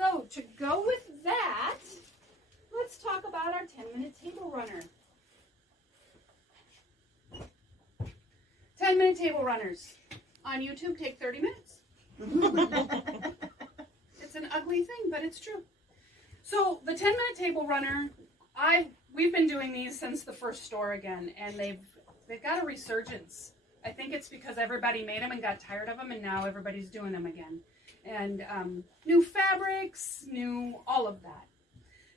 So to go with that, let's talk about our 10-minute table runner. 10-minute table runners on YouTube take 30 minutes. It's an ugly thing, but it's true. So the 10-minute table runner, we've been doing these since the first store again, and they've got a resurgence. I think it's because everybody made them and got tired of them, and now everybody's doing them again. And new fabrics, new all of that.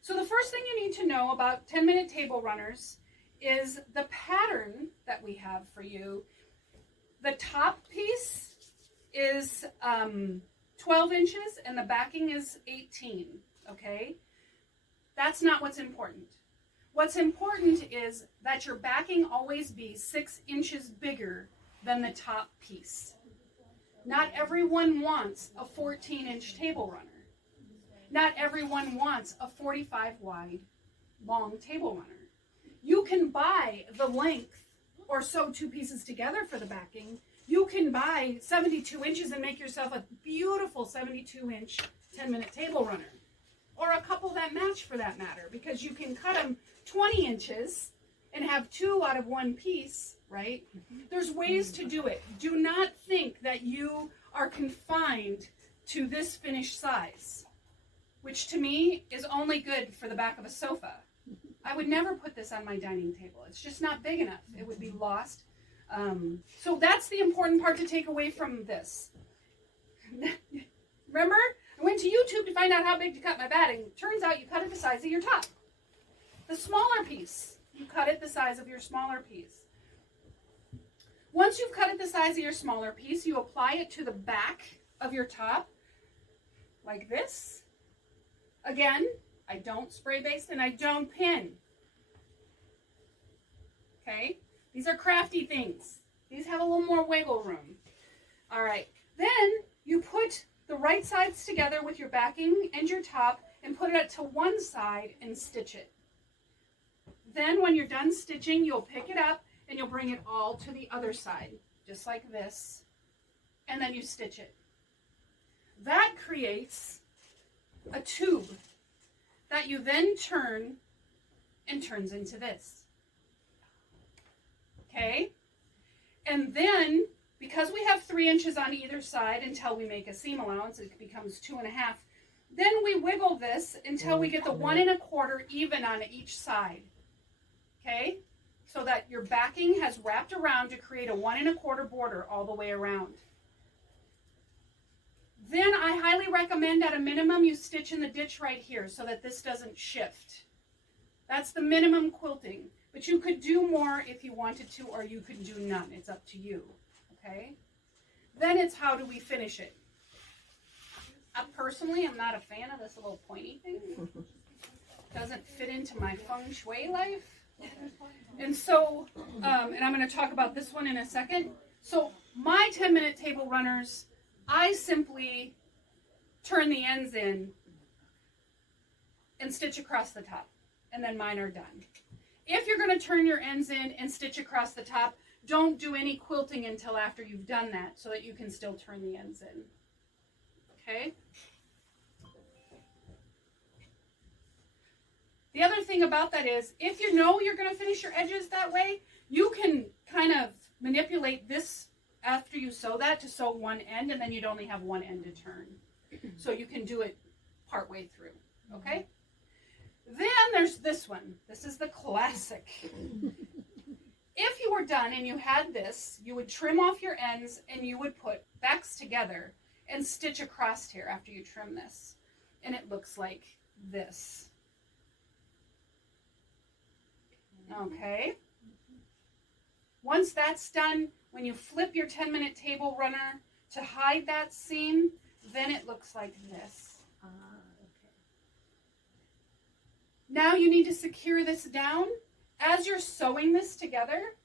So the first thing you need to know about 10-minute table runners is the pattern that we have for you. The top piece is 12 inches and the backing is 18, okay? That's not what's important. What's important is that your backing always be 6 inches bigger than the top piece. Not everyone wants a 14-inch table runner. Not everyone wants a 45 wide long table runner. You can buy the length or sew 2 pieces together for the backing. You can buy 72 inches and make yourself a beautiful 72-inch 10-minute table runner. Or a couple that match for that matter, because you can cut them 20 inches and have 2 out of 1 piece, right? There's ways to do it. Do not think that you are confined to this finished size, which to me is only good for the back of a sofa. I would never put this on my dining table. It's just not big enough. It would be lost. So that's the important part to take away from this. Remember, I went to YouTube to find out how big to cut my batting. Turns out you cut it the size of your top. The smaller piece, you cut it the size of your smaller piece. Once you've cut it the size of your smaller piece, you apply it to the back of your top, like this. Again, I don't spray baste and I don't pin. Okay? These are crafty things. These have a little more wiggle room. All right. Then you put the right sides together with your backing and your top and put it to one side and stitch it. Then when you're done stitching, you'll pick it up and you'll bring it all to the other side, just like this. And then you stitch it. That creates a tube that you then turn and turns into this. Okay? And then, because we have 3 inches on either side until we make a seam allowance, it becomes 2.5. Then we wiggle this until we get the 1 1/4 even on each side. Okay? So that your backing has wrapped around to create a 1 1/4 border all the way around. Then I highly recommend at a minimum you stitch in the ditch right here so that this doesn't shift. That's the minimum quilting. But you could do more if you wanted to, or you could do none. It's up to you. Okay? Then it's how do we finish it? Personally, I'm not a fan of this little pointy thing. Doesn't fit into my feng shui life. And so, and I'm going to talk about this one in a second. So my 10-minute table runners, I simply turn the ends in and stitch across the top. And then mine are done. If you're going to turn your ends in and stitch across the top, don't do any quilting until after you've done that so that you can still turn the ends in. Okay? The other thing about that is, if you know you're going to finish your edges that way, you can kind of manipulate this after you sew that to sew one end, and then you'd only have one end to turn. So you can do it part way through. Okay? Then there's this one. This is the classic. If you were done and you had this, you would trim off your ends and you would put backs together and stitch across here after you trim this. And it looks like this. Okay? Once that's done, when you flip your 10-minute table runner to hide that seam, then it looks like this. Now you need to secure this down. As you're sewing this together,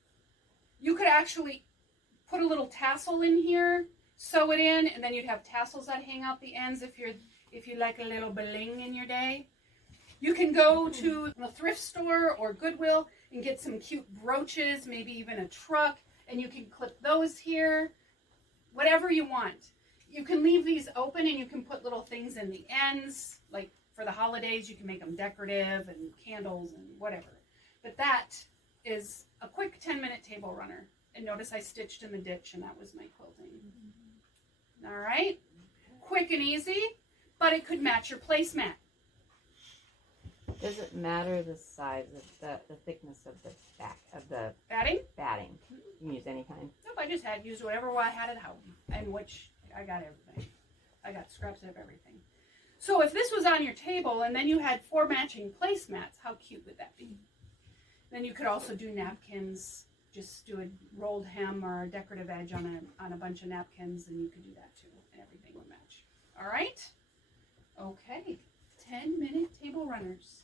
you could actually put a little tassel in here, sew it in, and then you'd have tassels that hang out the ends if you like a little bling in your day. You can go to the thrift store or Goodwill and get some cute brooches, maybe even a truck, and you can clip those here, whatever you want. you can leave these open and you can put little things in the ends, like for the holidays, you can make them decorative and candles and whatever. But that is a quick 10-minute table runner. And notice I stitched in the ditch and that was my quilting. All right, quick and easy, but it could match your placemat. Does it matter the size of the thickness of the back of the Batting? batting? You can use any kind. Nope, I just had used whatever I had at home, and which I got everything. I got scraps of everything. So if this was on your table and then you had 4 matching placemats, how cute would that be? Then you could also do napkins. Just do a rolled hem or a decorative edge on a bunch of napkins, and you could do that too, and everything would match. All right? Okay, 10-minute table runners.